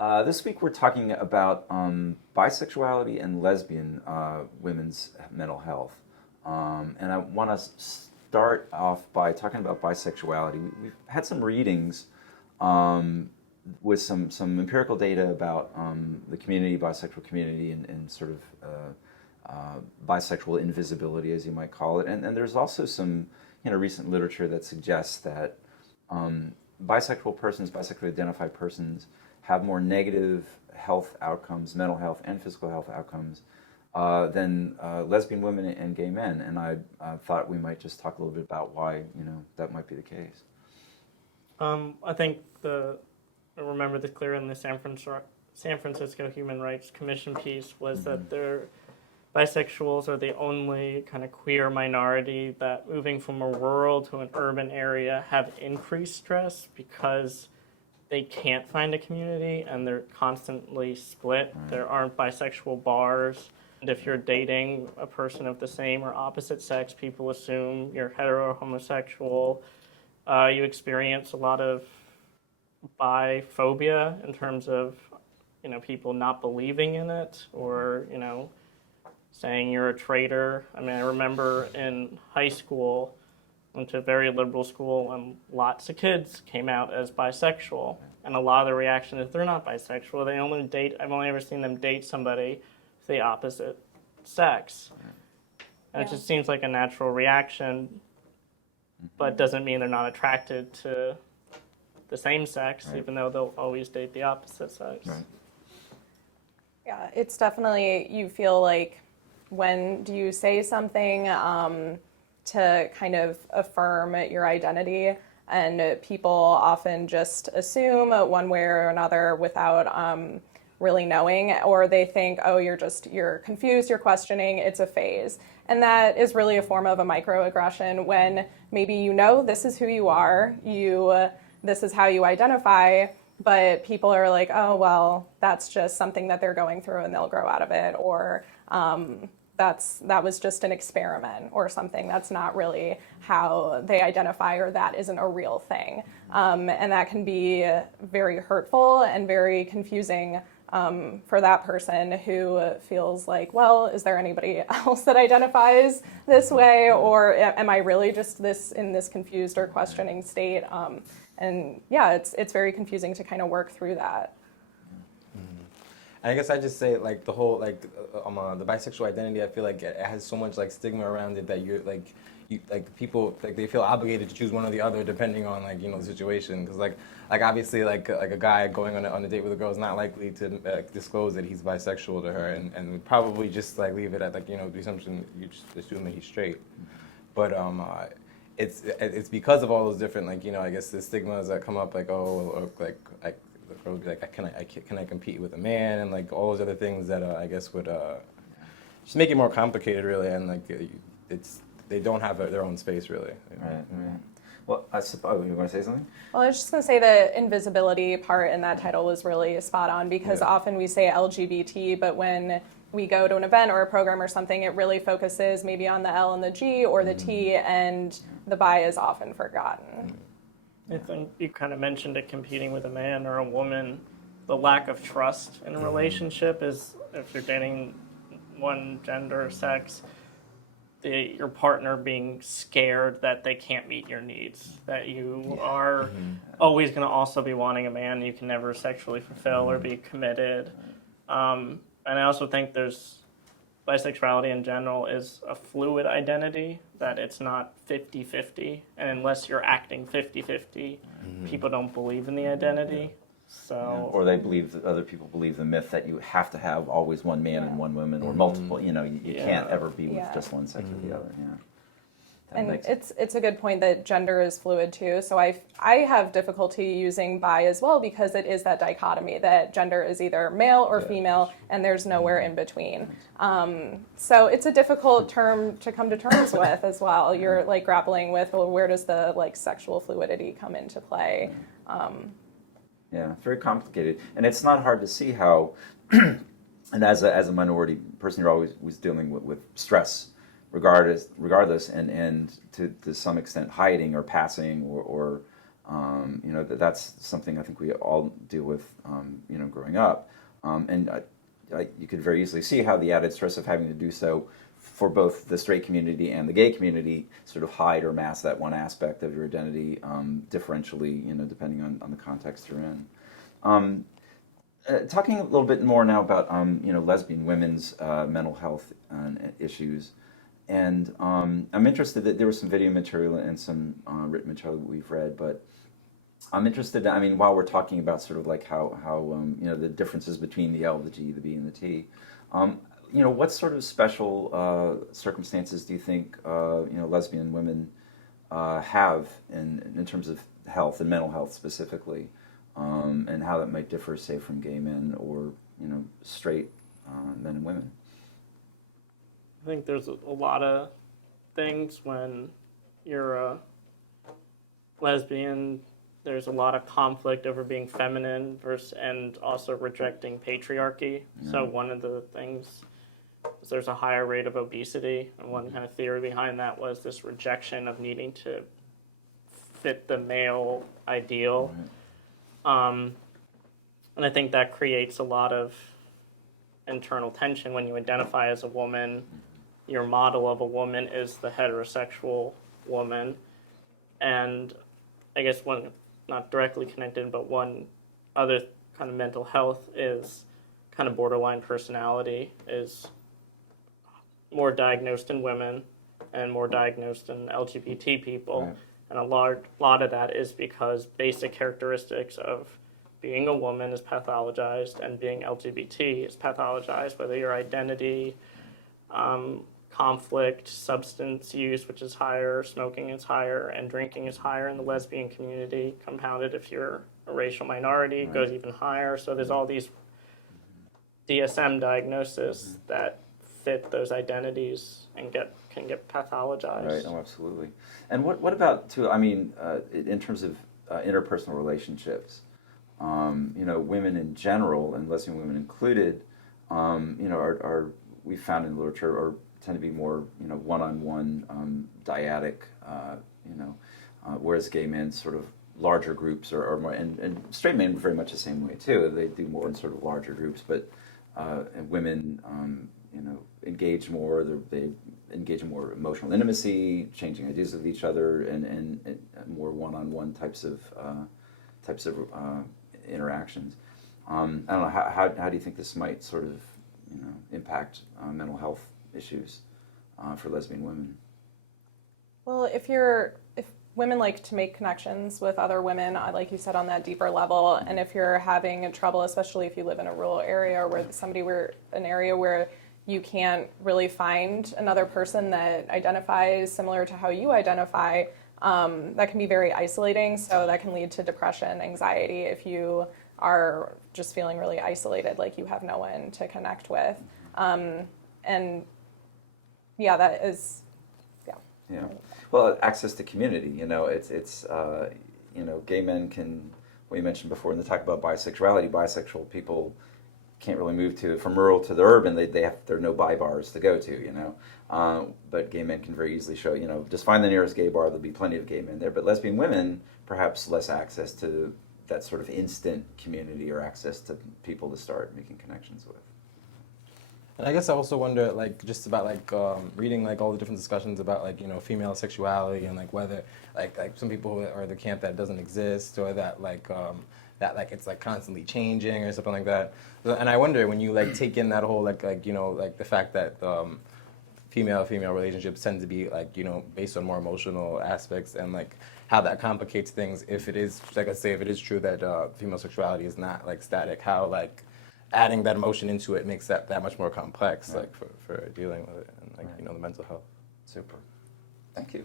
This week we're talking about bisexuality and lesbian women's mental health. And I want to start off by talking about bisexuality. We've had some readings with some empirical data about the community, bisexual community, and sort of bisexual invisibility, as you might call it. And there's also some recent literature that suggests that bisexual persons, bisexually identified persons, have more negative health outcomes, mental health and physical health outcomes, than lesbian women and gay men. And I thought we might just talk a little bit about why that might be the case. I think I remember this clear in the San Francisco Human Rights Commission piece was that bisexuals are the only kind of queer minority that moving from a rural to an urban area have increased stress because they can't find a community and they're constantly split. Right. There aren't bisexual bars. And if you're dating a person of the same or opposite sex, people assume you're hetero or homosexual. You experience a lot of biphobia in terms of people not believing in it or saying you're a traitor. I mean, I remember in high school, went to a very liberal school, and lots of kids came out as bisexual. And a lot of the reaction is they're not bisexual. I've only ever seen them date somebody of the opposite sex. And It just seems like a natural reaction, but doesn't mean they're not attracted to the same sex, right, even though they'll always date the opposite sex. Right. Yeah, it's definitely, you feel like, when do you say something to kind of affirm your identity? And people often just assume one way or another without really knowing, or they think, oh, you're confused, you're questioning, it's a phase. And that is really a form of a microaggression when maybe this is who you are, this is how you identify, but people are like, oh, well, that's just something that they're going through and they'll grow out of it, or that was just an experiment or something. That's not really how they identify, or that isn't a real thing. And that can be very hurtful and very confusing for that person who feels like, well, is there anybody else that identifies this way, or am I really just in this confused or questioning state? And yeah, it's very confusing to kind of work through that. And I guess I just say the whole the bisexual identity. I feel like it has so much stigma around it that people they feel obligated to choose one or the other depending on the situation. Because obviously a guy going on a date with a girl is not likely to disclose that he's bisexual to her, and would probably just leave it at the assumption, you just assume that he's straight. But it's because of all those different I guess the stigmas that come up the girl would be like, can I compete with a man, and all those other things that I guess would just make it more complicated, really, and they don't have their own space, really. Right. Well, I suppose you want to say something? Well, I was just going to say the invisibility part in that title was really spot on, because often we say LGBT, but when we go to an event or a program or something, it really focuses maybe on the L and the G or the T, and the bi is often forgotten. I think you kind of mentioned it, competing with a man or a woman. The lack of trust in a relationship is, if you're dating one gender or sex, your partner being scared that they can't meet your needs, that you are always going to also be wanting a man you can never sexually fulfill or be committed. And I also think bisexuality in general is a fluid identity, that it's not 50-50, and unless you're acting 50-50, people don't believe in the identity. So, or other people believe the myth that you have to have always one man and one woman, or multiple. You can't ever be with just one sex or the other. Yeah. And it's a good point that gender is fluid too. So I have difficulty using bi as well, because it is that dichotomy that gender is either male or female, and there's nowhere in between. So it's a difficult term to come to terms with as well. You're grappling with, well, where does the sexual fluidity come into play? Yeah, it's very complicated, and it's not hard to see how. And as a minority person, you're always dealing with stress. Regardless, and to some extent hiding or passing or You know, that's something I think we all deal with, you know, growing up. And you could very easily see how the added stress of having to do so for both the straight community and the gay community sort of hide or mask that one aspect of your identity differentially, you know, depending on the context you're in. Talking a little bit more now about, you know, lesbian women's mental health issues. And I'm interested that there was some video material and some written material that we've read, but I'm interested, I mean, while we're talking about sort of like how you know, the differences between the L, the G, the B, and the T, you know, what sort of special circumstances do you think, you know, lesbian women have in terms of health and mental health specifically, and how that might differ, say, from gay men or, you know, straight men and women? I think there's a lot of things when you're a lesbian. There's a lot of conflict over being feminine versus, and also rejecting patriarchy. Yeah. So one of the things is there's a higher rate of obesity, and one kind of theory behind that was this rejection of needing to fit the male ideal. Right. And I think that creates a lot of internal tension when you identify as a woman. Your model of a woman is the heterosexual woman, and I guess one, not directly connected, but one other kind of mental health is kind of borderline personality is more diagnosed in women and more diagnosed in LGBT people. Right. And a lot of that is because basic characteristics of being a woman is pathologized and being LGBT is pathologized, whether your identity, conflict, substance use, which is higher, smoking is higher, and drinking is higher in the lesbian community. Compounded if you're a racial minority, Right. goes even higher. So there's all these DSM diagnoses that fit those identities and can get pathologized. Right. Oh, absolutely. And what about too? I mean, in terms of interpersonal relationships, you know, women in general and lesbian women included, you know, are we found in the literature are tend to be more, you know, one-on-one, dyadic, you know, whereas gay men sort of larger groups are more, and straight men very much the same way too. They do more in sort of larger groups, but and women, you know, engage more. They engage in more emotional intimacy, changing ideas with each other, and more one-on-one types of interactions. I don't know, how do you think this might sort of, you know, impact mental health issues for lesbian women? Well, if women like to make connections with other women, like you said, on that deeper level, and if you're having trouble, especially if you live in a rural area or an area where you can't really find another person that identifies similar to how you identify, that can be very isolating. So that can lead to depression, anxiety, if you are just feeling really isolated, like you have no one to connect with. And yeah, that is, yeah. Yeah. Well, access to community, you know, it's you know, gay men can, what you mentioned before in the talk about bisexuality, bisexual people can't really move from rural to the urban. There are no bi bars to go to, you know. But gay men can very easily show, you know, just find the nearest gay bar, there'll be plenty of gay men there. But lesbian women, perhaps less access to that sort of instant community or access to people to start making connections with. And I guess I also wonder, like, just about like reading like all the different discussions about like, you know, female sexuality and like whether like some people are the camp that doesn't exist or that like it's like constantly changing or something like that. And I wonder when you like take in that whole like you know, like the fact that female relationships tend to be like, you know, based on more emotional aspects and like how that complicates things if it is, like I say, if it is true that female sexuality is not like static, how like adding that emotion into it makes that much more complex, Right. like for dealing with it and like, Right. you know, the mental health. Super. Thank you.